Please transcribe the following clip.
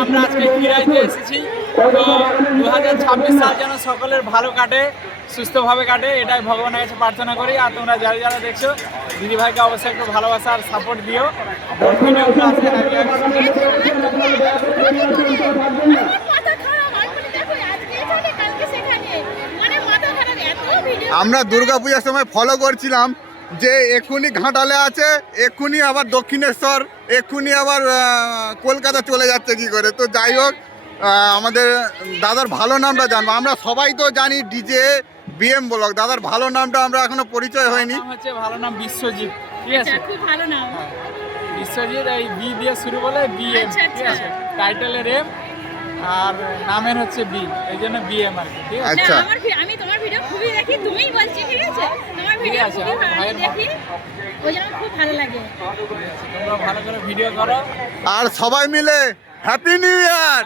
আমরা আজকে কিরাইতে এসেছি তো দু হাজার ছাব্বিশ সাল যেন সকলের ভালো কাটে সুস্থভাবে কাটে এটাই ভগবানের কাছে প্রার্থনা করি আর তোমরা যারা যারা দেখছ দিদি ভাইকে অবশ্যই একটু ভালোবাসা আর সাপোর্ট দিও আর ভিডিওগুলো আজকে happy happy মাথা খারাপ আর বলে দেখো আজকে এখানে কালকে সেখানে মানে মাথা খারাপ এত ভিডিও আমরা দুর্গাপূজার সময় ফলো করছিলাম যে এক্ষুনি ঘাটালে আছে এক্ষুনি আবার দক্ষিণেশ্বর এক্ষুনি আবার কলকাতা চলে যাচ্ছে কি করে? তো যাই হোক আমাদের দাদার ভালো নামটা জানব। আমরা সবাই তো জানি ডিজে বিএম ব্লক। দাদার ভালো নামটা আমরা এখনও পরিচয় হয়নি। হচ্ছে ভালো নাম বিশ্বজিৎ ঠিক আছে? খুব ভালো নাম। বিশ্বজিৎ এই বি দিয়ে শুরু বলে বি এম আচ্ছা, ঠিক আচ্ছা। আছে? টাইটেলের এম আর নামের হচ্ছে বি এই জন্য বি এম আর কি ঠিক আছে? আচ্ছা। না, আমার ভি- আমি তোমার ভিডিও খুবই দেখি তুমিই বলছি ঠিক আছে? তোমার ভিডিও খুবই ভালো দেখি ওই জন্য খুব ভালো লাগে। তোমরা ভালো করে ভিডিও করো। আর সবাই মিলে হ্যাপি নিউ ইয়ার